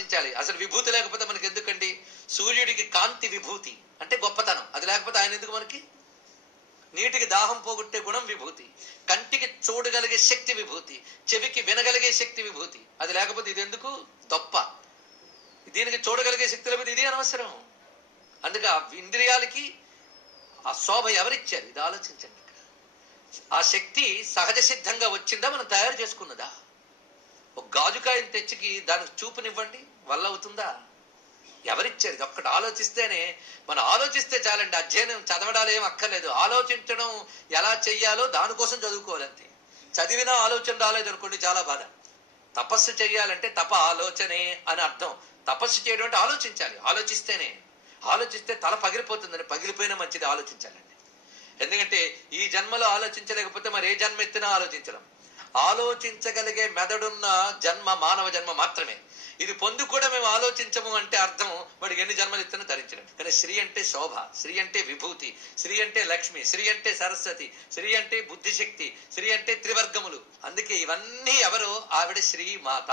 ఆలోచించాలి. అసలు విభూతి లేకపోతే మనకి ఎందుకండి? సూర్యుడికి కాంతి విభూతి అంటే గొప్పతనం, అది లేకపోతే ఆయన ఎందుకు మనకి? నీటికి దాహం పోగొట్టే గుణం విభూతి, కంటికి చూడగలిగే శక్తి విభూతి, చెవికి వినగలిగే శక్తి విభూతి, అది లేకపోతే ఇది ఎందుకు? దొప్ప. దీనికి చూడగలిగే శక్తి లేకపోతే ఇది అనవసరం. అందుకే ఆ ఇంద్రియాలకి ఆ శోభ ఎవరిచ్చారు? ఇది ఆలోచించండి. ఆ శక్తి సహజ సిద్ధంగా వచ్చిందా, మనం తయారు చేసుకున్నదా? ఒక గాజుకాయని తెచ్చికి దానికి చూపునివ్వండి, వల్ల అవుతుందా? ఎవరిచ్చారు? ఇది ఒక్కటి ఆలోచిస్తేనే, మనం ఆలోచిస్తే చాలండి. అధ్యయనం చదవడాలు ఏం అక్కర్లేదు. ఆలోచించడం ఎలా చెయ్యాలో దానికోసం చదువుకోవాలంతే. చదివినా ఆలోచన రాలేదనుకోండి, చాలా బాధ. తపస్సు చెయ్యాలంటే తప ఆలోచనే అని అర్థం. తపస్సు చేయడం అంటే ఆలోచించాలి. ఆలోచిస్తేనే, ఆలోచిస్తే తల పగిలిపోతుందని, పగిలిపోయినా మంచిది ఆలోచించాలండి. ఎందుకంటే ఈ జన్మలో ఆలోచించలేకపోతే మరి ఏ జన్మ ఎత్తినా ఆలోచించడం. ఆలోచించగలిగే మెదడున్న జన్మ మానవ జన్మ మాత్రమే. ఇది పొంది కూడా మేము ఆలోచించము అంటే అర్థం వాడికి ఎన్ని జన్మలు ఎత్తినా ధరించడం. కానీ శ్రీ అంటే శోభ, శ్రీ అంటే విభూతి, శ్రీ అంటే లక్ష్మి, శ్రీ అంటే సరస్వతి, శ్రీ అంటే బుద్ధిశక్తి, శ్రీ అంటే త్రివర్గములు. అందుకే ఇవన్నీ ఎవరు? ఆవిడ శ్రీ మాత.